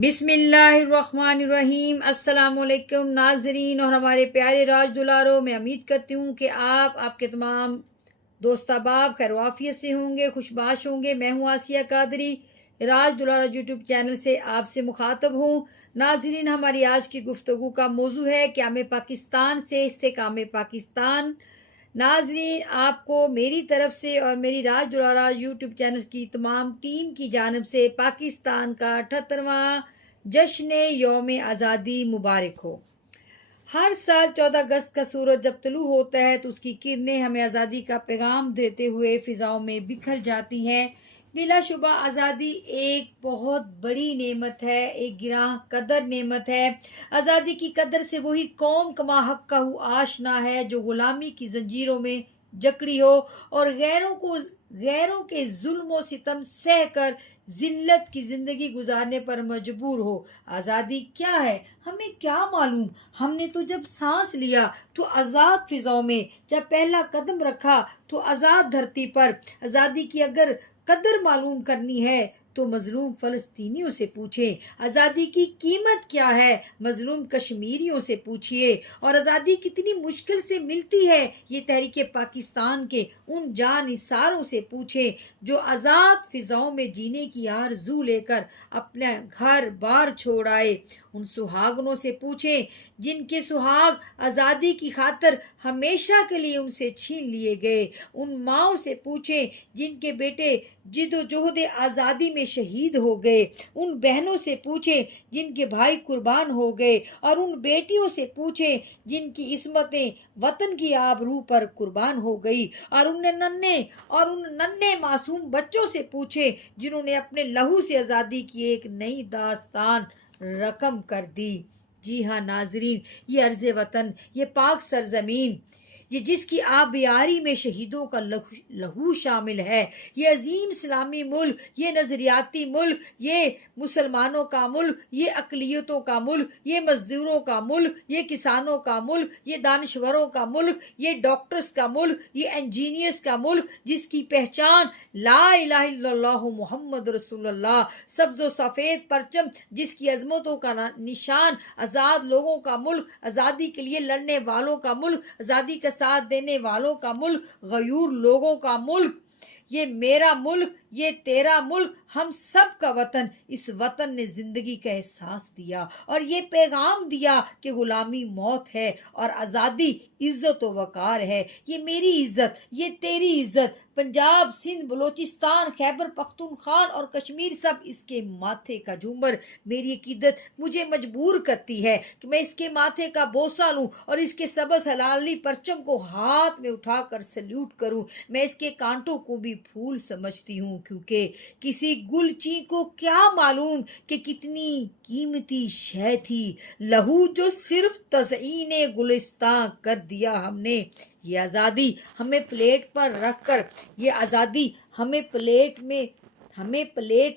बिस्मिल्लाहिर्रहमानिर्रहीम। अस्सलाम वालेकुम नाजरीन और हमारे प्यारे राज दुलारो, मैं उम्मीद करती हूँ कि आपके तमाम दोस्त अहबाब खैर आफियत से होंगे, खुशबाश होंगे। मैं हूँ आसिया कादरी, राज दुलारा यूट्यूब चैनल से आपसे मुखातब हूँ। नाजरीन, हमारी आज की गुफ्तगू का मौजू है क़याम पाकिस्तान से इस्तेकाम पाकिस्तान। नाजरीन, आपको मेरी तरफ से और मेरी राज दुलारा यूट्यूब चैनल की तमाम टीम की जानब से पाकिस्तान का 78वां जश्न यौम आज़ादी मुबारक हो। हर साल 14 अगस्त का सूरज जब तुलू होता है तो उसकी किरणें हमें आज़ादी का पैगाम देते हुए फ़िज़ाओं में बिखर जाती हैं। बिलाशुबा आज़ादी एक बहुत बड़ी नेमत है, एक गिरां कदर नेमत है। आज़ादी की कदर से वही कौम कमा हक का हु आशना है जो ग़ुलामी की जंजीरों में जकड़ी हो और गैरों के जुल्म सितम सह कर जिल्लत की ज़िंदगी गुजारने पर मजबूर हो। आज़ादी क्या है हमें क्या मालूम, हमने तो जब सांस लिया तो आज़ाद फ़िज़ाओं में, जब पहला कदम रखा तो आज़ाद धरती पर। आज़ादी की अगर कदर मालूम करनी है तो मजलूम फ़लस्तीनियों से पूछें। आज़ादी की कीमत क्या है मजलूम कश्मीरियों से पूछिए। और आज़ादी कितनी मुश्किल से मिलती है ये तहरीक पाकिस्तान के उन जानिसारों से पूछें जो आज़ाद फ़िज़ाओं में जीने की आरज़ू लेकर अपना घर बार छोड़ आए। उन सुहागनों से पूछें जिनके सुहाग आज़ादी की खातिर हमेशा के लिए उनसे छीन लिए गए। उन माओं से पूछें जिनके बेटे जिदोजहद आज़ादी में शहीद हो गए। उन बहनों से पूछें जिनके भाई कुर्बान हो गए। और उन बेटियों से पूछें जिनकी इस्मतें वतन की आबरू पर कुर्बान हो गई। और उन नन्हे मासूम बच्चों से पूछें जिन्होंने अपने लहू से आज़ादी की एक नई दास्तान रकम कर दी। जी हाँ नाजरीन, ये अर्ज़ वतन, ये पाक सरजमीन, ये जिसकी आबियारी में शहीदों का लहू शामिल है, ये अजीम इस्लामी मुल्क, ये नज़रियाती मुल्क, ये मुसलमानों का मुल्क, ये अक़लियतों का मुल्क, ये मज़दूरों का मुल्क, ये किसानों का मुल्क, ये दानिशवरों का मुल्क, ये डॉक्टर्स का मुल्क, ये इंजीनियर्स का मुल्क, जिसकी पहचान ला इलाहा इल्लल्लाह मुहम्मद रसूलुल्लाह, सब्ज़ व सफ़ेद परचम जिसकी अज़मतों का निशान, आज़ाद लोगों का मुल्क, आज़ादी के लिए लड़ने वालों का मुल्क, आज़ादी का साथ देने वालों का मुल्क, गयूर लोगों का मुल्क। ये मेरा मुल्क, ये तेरा मुल्क, हम सब का वतन। इस वतन ने जिंदगी का एहसास दिया और ये पैगाम दिया कि गुलामी मौत है और आज़ादी इज्जत व वकार है। ये मेरी इज्जत, ये तेरी इज्जत। पंजाब, सिंध, बलोचिस्तान, खैबर पख्तूनख्वा और कश्मीर सब इसके माथे का झूमर। मेरी अकीदत मुझे मजबूर करती है कि मैं इसके माथे का बोसा लूं और इसके सबस हलाली परचम को हाथ में उठाकर सल्यूट करूं। मैं इसके कांटों को भी फूल समझती हूँ, क्योंकि किसी गुलची को क्या मालूम कि कितनी कीमती शय थी लहू जो सिर्फ तज़ईने गुलिस्तां कर दिया हमने। ये आज़ादी हमें प्लेट पर रखकर, ये आज़ादी हमें प्लेट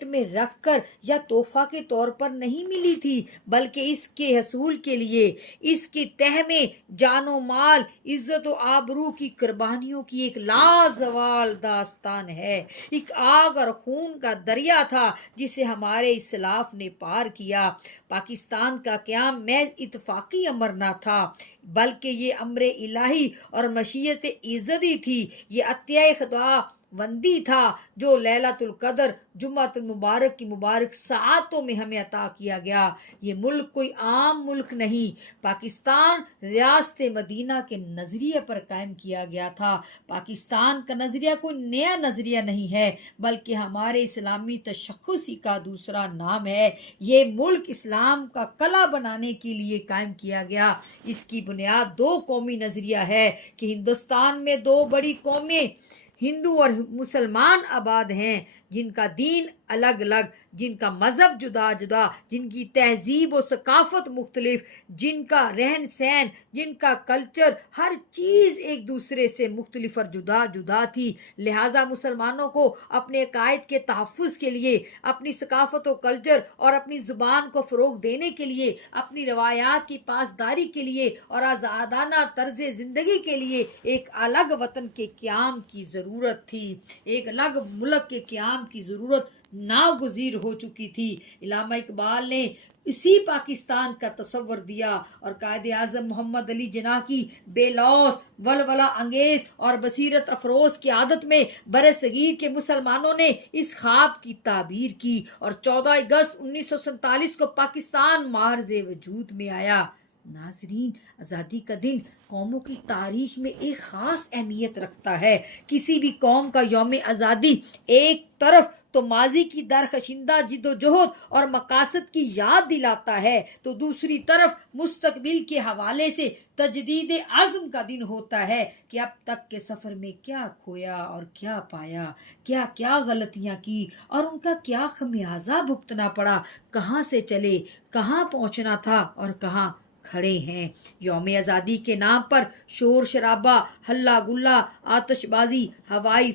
में रखकर या तोहफा के तौर पर नहीं मिली थी, बल्कि इसके हसूल के लिए इसकी तह में जानो माल, इज्जत और आबरू की कुर्बानियों की एक लाजवाल दास्तान है। एक आग और खून का दरिया था जिसे हमारे इस्लाफ ने पार किया। पाकिस्तान का क़याम महज इत्तफाकी अमर न था, बल्कि ये अम्र इलाही और मशीयत इज़्ज़ती थी। ये अत्याए खुदा वंदी था जो लैलतुल कदर, जुम्मतुल मुबारक की मुबारक सातों में हमें अता किया गया। ये मुल्क कोई आम मुल्क नहीं, पाकिस्तान रियासत मदीना के नज़रिए पर कायम किया गया था। पाकिस्तान का नज़रिया कोई नया नज़रिया नहीं है, बल्कि हमारे इस्लामी तशख़्ख़ुस का दूसरा नाम है। ये मुल्क इस्लाम का कला बनाने के लिए कायम किया गया। इसकी बुनियाद दो कौमी नज़रिया है कि हिंदुस्तान में दो बड़ी कौमें हिंदू और मुसलमान आबाद हैं, जिनका दीन अलग अलग, जिनका मज़हब जुदा जुदा, जिनकी तहजीब व सकाफ़त मुख्तलिफ, जिनका रहन सहन, जिनका कल्चर, हर चीज़ एक दूसरे से मुख्तलिफ और जुदा जुदा थी। लिहाजा मुसलमानों को अपने अकायद के तहफ़्फ़ुज़ के लिए, अपनी सकाफ़त व कल्चर और अपनी ज़ुबान को फ़रोग़ देने के लिए, अपनी रवायात की पासदारी के लिए और आज़ादाना तर्ज़ ज़िंदगी के लिए एक अलग वतन के क़याम की ज़रूरत थी, एक अलग मुल्क के क़याम की ज़रूरत नागुज़ीर हो चुकी थी। इल्लामा इकबाल ने इसी पाकिस्तान का तस्वर दिया और कायदे आज़म मोहम्मद अली जिन्ना की बेलौस वलवला अंगेज और बसीरत अफरोज की आदत में बरसगीर के मुसलमानों ने इस ख्वाब की ताबीर की और 14 अगस्त 1947 को पाकिस्तान मार्ज़े वजूद में आया। नाज़रीन, आज़ादी का दिन कौमों की तारीख में एक ख़ास अहमियत रखता है। किसी भी कौम का यौम आज़ादी एक तरफ तो माजी की दरखशिंदा जिद्दोजहद और मकासद की याद दिलाता है, तो दूसरी तरफ मुस्तकबिल के हवाले से तजदीद अज़्म का दिन होता है कि अब तक के सफ़र में क्या खोया और क्या पाया, क्या क्या गलतियाँ की और उनका क्या खमियाजा भुगतना पड़ा, कहाँ से चले, कहाँ पहुँचना था और कहाँ खड़े हैं। यौम आज़ादी के नाम पर शोर शराबा, हल्ला गुल्ला, आतिशबाजी, हवाई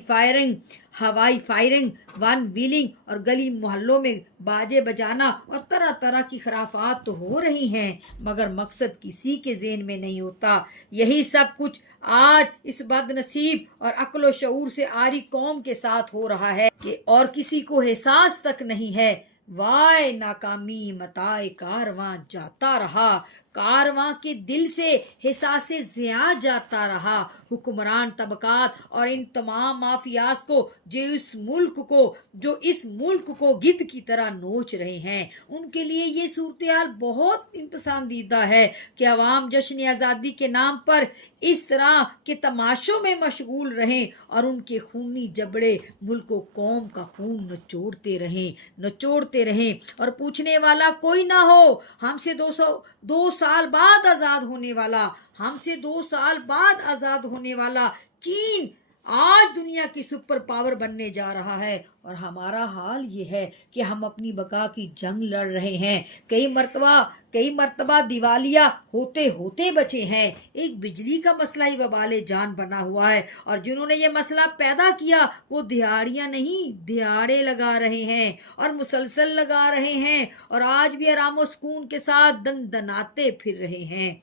फायरिंग, वन व्हीलिंग और गली मोहल्लों में बाजे बजाना और तरह तरह की खराफात तो हो रही हैं, मगर मकसद किसी के ज़हन में नहीं होता। यही सब कुछ आज इस बदनसीब और अक्ल शऊर से आरी कौम के साथ हो रहा है कि और किसी को एहसास तक नहीं है। वाय नाकामी मताए कारवां जाता रहा, कारवां के दिल से हिसासे ज़िया जाता रहा। हुक्मरान तबकात और इन तमाम माफियास को जो इस मुल्क को गिद्ध की तरह नोच रहे हैं, उनके लिए ये सूरत हाल बहुत पसंदीदा है कि अवाम जश्न आज़ादी के नाम पर इस तरह के तमाशों में मशगूल रहें और उनके खूनी जबड़े मुल्क व कौम का खून नचोड़ते रहें और पूछने वाला कोई ना हो। हमसे 2 साल बाद आज़ाद होने वाला चीन आज दुनिया की सुपर पावर बनने जा रहा है और हमारा हाल ये है कि हम अपनी बका की जंग लड़ रहे हैं। कई मर्तबा दिवालिया होते होते बचे हैं। एक बिजली का मसला ही वबाले जान बना हुआ है और जिन्होंने ये मसला पैदा किया वो दिहाड़ियां नहीं दिहाड़े लगा रहे हैं और मुसलसल लगा रहे हैं और आज भी आराम सुकून के साथ दनाते फिर रहे हैं।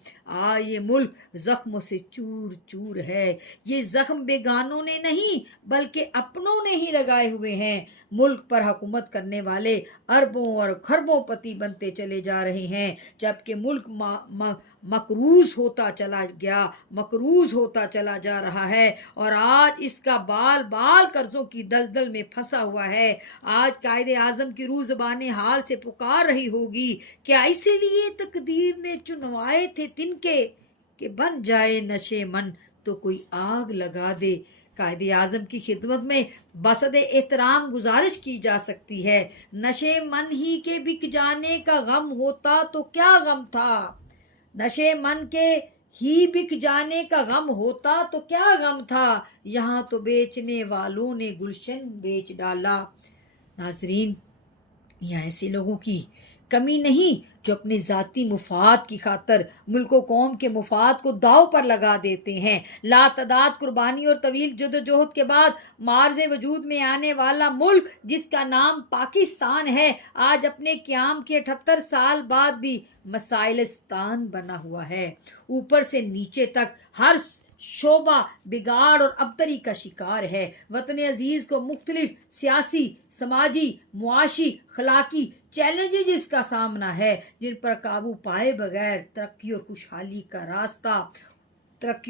ये मुल्क जख्मों से चूर चूर है। ये जख्म बेगानों ने नहीं बल्कि अपनों ने ही लगाए हुए हैं। मुल्क पर हुकूमत करने वाले अरबों और खरबों पति बनते चले जा रहे हैं, जबकि मुल्क मकरूज होता चला जा रहा है और आज इसका बाल बाल कर्जों की दलदल में फंसा हुआ है। आज कायदे आज़म की रूह ज़बान हाल से पुकार रही होगी, क्या इसीलिए तकदीर ने चुनवाए थे तिनके कि बन जाए नशे मन तो कोई आग लगा दे। कायदे आज़म की खिदमत में बसद एहतराम गुजारिश की जा सकती है, नशे मन ही के बिक जाने का गम होता तो क्या गम था। नशे मन के ही बिक जाने का गम होता तो क्या गम था। यहाँ तो बेचने वालों ने गुलशन बेच डाला। नाजरीन, यहाँ ऐसे लोगों की कमी नहीं जो अपने ज़ाती मुफाद की खातर मुल्क व कौम के मुफाद को दाव पर लगा देते हैं। लातदाद कुर्बानी और तवील जदोजहद के बाद मार्ज़े वजूद में आने वाला मुल्क जिसका नाम पाकिस्तान है, आज अपने क़याम के 78 साल बाद भी मसाइलिस्तान बना हुआ है। ऊपर से नीचे तक हर शोबा बिगाड़ और अबतरी का शिकार है। वतन अजीज़ को मुख्तलिफ सियासी, समाजी, मुआशी, खलाकी चैलेंजेस जिसका सामना है, जिन पर काबू पाए बगैर तरक्की और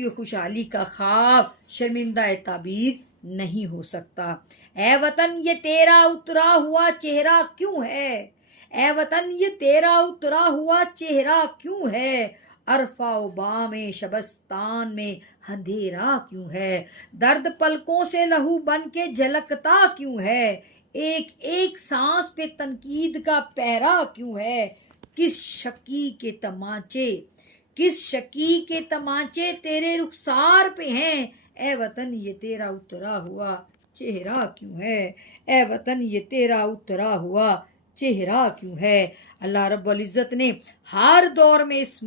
खुशहाली का ख्वाब शर्मिंदा ताबीर नहीं हो सकता। ए वतन ये तेरा उतरा हुआ चेहरा क्यों है, ए वतन ये तेरा उतरा हुआ चेहरा क्यों है, अरफा बामे शबस्तान में अंधेरा क्यों है, दर्द पलकों से लहू बन के झलकता क्यों है, एक एक सांस पे तनकीद का पहरा क्यों है, किस शकी के तमाचे तेरे रुखसार पे हैं, ए वतन ये तेरा उतरा हुआ चेहरा क्यों है, ए वतन ये तेरा उतरा हुआ चेहरा क्यों है। अल्लाह रब्बुल इज़्ज़त ने हर दौर में इस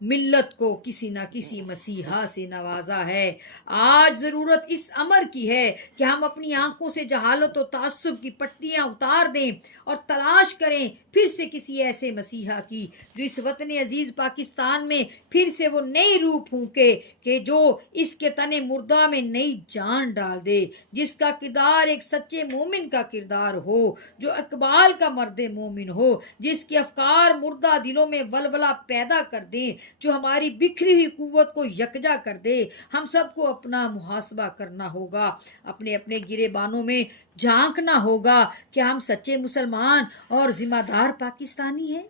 ملت کو کسی نہ کسی مسیحا سے نوازا ہے۔ آج ضرورت اس امر کی ہے کہ ہم اپنی آنکھوں سے جہالت و تعصب کی پٹیاں اتار دیں اور تلاش کریں پھر سے کسی ایسے مسیحا کی جو اس وطن عزیز پاکستان میں پھر سے وہ نئی روح پھونکے کہ جو اس کے تن مردہ میں نئی جان ڈال دے، جس کا کردار ایک سچے مومن کا کردار ہو، جو اقبال کا مرد مومن ہو، جس کے افکار مردہ دلوں میں ولولہ پیدا کر دیں، جو ہماری بکھری ہوئی قوت کو یکجا کر دے۔ ہم سب کو اپنا محاسبہ کرنا ہوگا، اپنے اپنے گریبانوں میں جھانکنا ہوگا کہ ہم سچے مسلمان اور ذمہ دار پاکستانی ہیں۔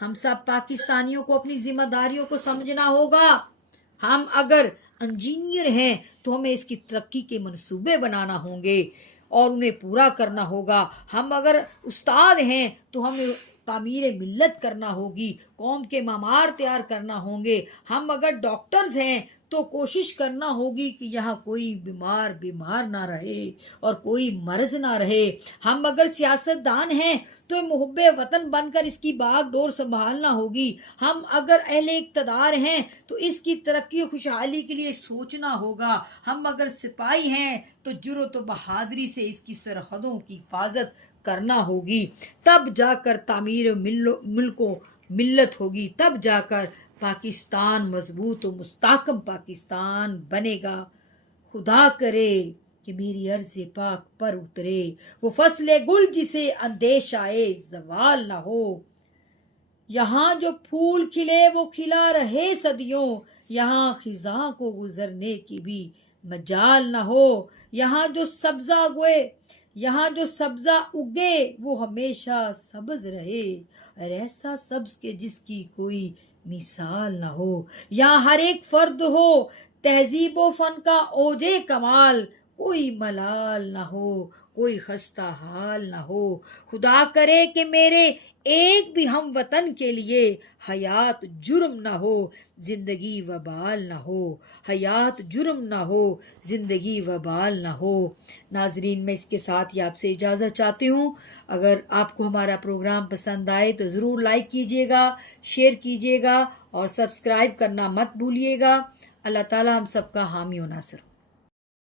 ہم سب پاکستانیوں کو اپنی ذمہ داریوں کو سمجھنا ہوگا۔ ہم اگر انجینئر ہیں تو ہمیں اس کی ترقی کے منصوبے بنانا ہوں گے اور انہیں پورا کرنا ہوگا۔ ہم اگر استاد ہیں تو ہمیں تعمیر ملت کرنا ہوگی، قوم کے معمار تیار کرنا ہوں گے۔ ہم اگر ڈاکٹرز ہیں تو کوشش کرنا ہوگی کہ یہاں کوئی بیمار نہ رہے اور کوئی مرض نہ رہے۔ ہم اگر سیاستدان ہیں تو محب وطن بن کر اس کی باغ ڈور سنبھالنا ہوگی۔ ہم اگر اہل اقتدار ہیں تو اس کی ترقی و خوشحالی کے لیے سوچنا ہوگا۔ ہم اگر سپاہی ہیں تو جرأت و بہادری سے اس کی سرحدوں کی حفاظت کرنا ہوگی۔ تب جا کر تعمیر ملک و ملت ہوگی، تب جا کر پاکستان مضبوط و مستحکم پاکستان بنے گا۔ خدا کرے کہ میری عرض پاک پر اترے وہ فصل گل جسے اندیشہ زوال نہ ہو۔ یہاں جو پھول کھلے وہ کھلا رہے صدیوں، یہاں خزاں کو گزرنے کی بھی مجال نہ ہو۔ یہاں جو سبزہ اگے وہ ہمیشہ سبز رہے، اور ایسا سبز کہ جس کی کوئی مثال نہ ہو۔ یہاں ہر ایک فرد ہو تہذیب و فن کا اوج کمال، کوئی ملال نہ ہو، کوئی خستہ حال نہ ہو۔ خدا کرے کہ میرے ایک بھی ہم وطن کے لیے حیات جرم نہ ہو، زندگی وبال نہ ہو، حیات جرم نہ ہو، زندگی وبال نہ ہو۔ ناظرین، میں اس کے ساتھ ہی آپ سے اجازت چاہتی ہوں۔ اگر آپ کو ہمارا پروگرام پسند آئے تو ضرور لائک کیجیے گا، شیئر کیجیے گا اور سبسکرائب کرنا مت بھولیے گا۔ اللہ تعالی ہم سب کا حامی و ناصر ہو۔